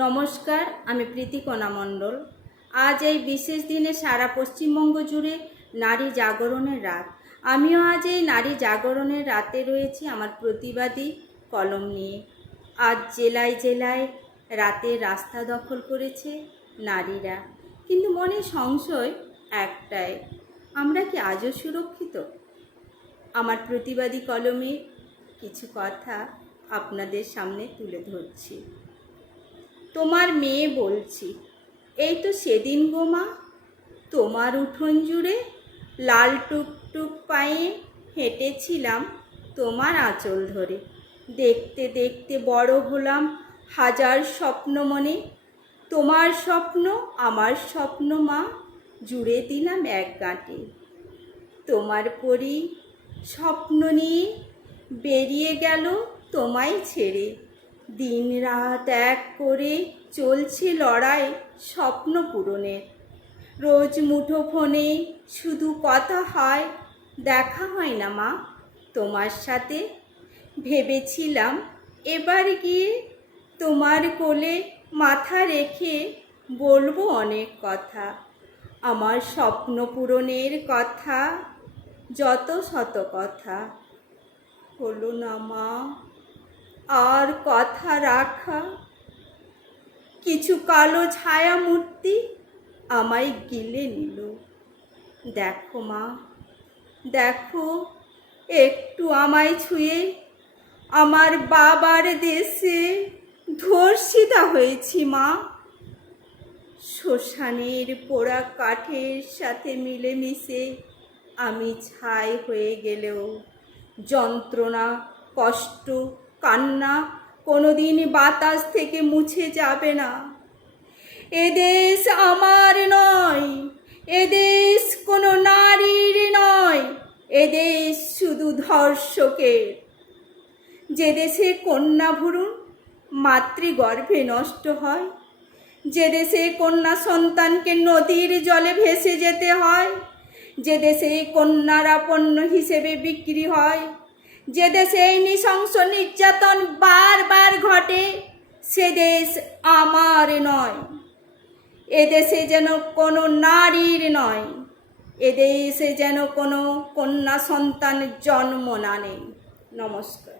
নমস্কার, আমি প্রীতিকণা মণ্ডল। আজ এই বিশেষ দিনে সারা পশ্চিমবঙ্গ জুড়ে নারী জাগরণের রাত। আমিও আজ এই নারী জাগরণের রাতে রয়েছি আমার প্রতিবাদী কলম নিয়ে। আজ জেলায় জেলায় রাতের রাস্তা দখল করেছে নারীরা, কিন্তু মনে সংশয় একটাই, আমরা কি আজও সুরক্ষিত? আমার প্রতিবাদী কলমে কিছু কথা আপনাদের সামনে তুলে ধরছি। তোমার মেয়ে বলছি, এই তো সেদিন গো মা, তোমার উঠোন জুড়ে লাল টুকটুক পায়ে হেঁটেছিলাম তোমার আঁচল ধরে। দেখতে দেখতে বড় হলাম হাজার স্বপ্ন মনে, তোমার স্বপ্ন আমার স্বপ্ন মা, জুড়ে দিলাম এক গাঁটে। তোমার পরি স্বপ্ন নিয়ে বেরিয়ে গেল তোমায় ছেড়ে, দিন রাত এক করে চলছে লড়াই স্বপ্ন পূরণের। রোজ মুঠো ফোনে শুধু কথা হয়, দেখা হয় না মা তোমার সাথে। ভেবেছিলাম এবার গিয়ে তোমার কোলে মাথা রেখে বলবো অনেক কথা, আমার স্বপ্ন পূরণের কথা, যত শত কথা। হলো না মা আর কথা রাখা, কিছু কালো ছায়া মূর্তি আমায় গিলে নিল। দেখো মা, দেখো একটু আমায় ছুঁয়ে, আমার বাবার দেশে ধর্ষিতা হয়েছি মা। শ্মশানের পোড়া কাঠের সাথে মিলেমিশে আমি ছাই হয়ে গেলেও যন্ত্রণা, কষ্ট, কান্না কোনোদিন বাতাস থেকে মুছে যাবে না। এদেশ আমার নয়, এদেশ কোনো নারীর নয়, এদেশ শুধু ধর্ষকের। যে দেশে কন্যা ভ্রূণ মাতৃগর্ভে নষ্ট হয়, যে দেশে কন্যা সন্তানকে নদীর জলে ভেসে যেতে হয়, যে দেশে কন্যারা পণ্য হিসেবে বিক্রি হয়, যে দেশে এই নৃশংস নির্যাতন বারবার ঘটে, সে দেশ আমার নয়। এদেশে যেন কোনো নারীর নয়, এদেশে যেন কোনো কন্যা সন্তান জন্ম না নেয়। নমস্কার।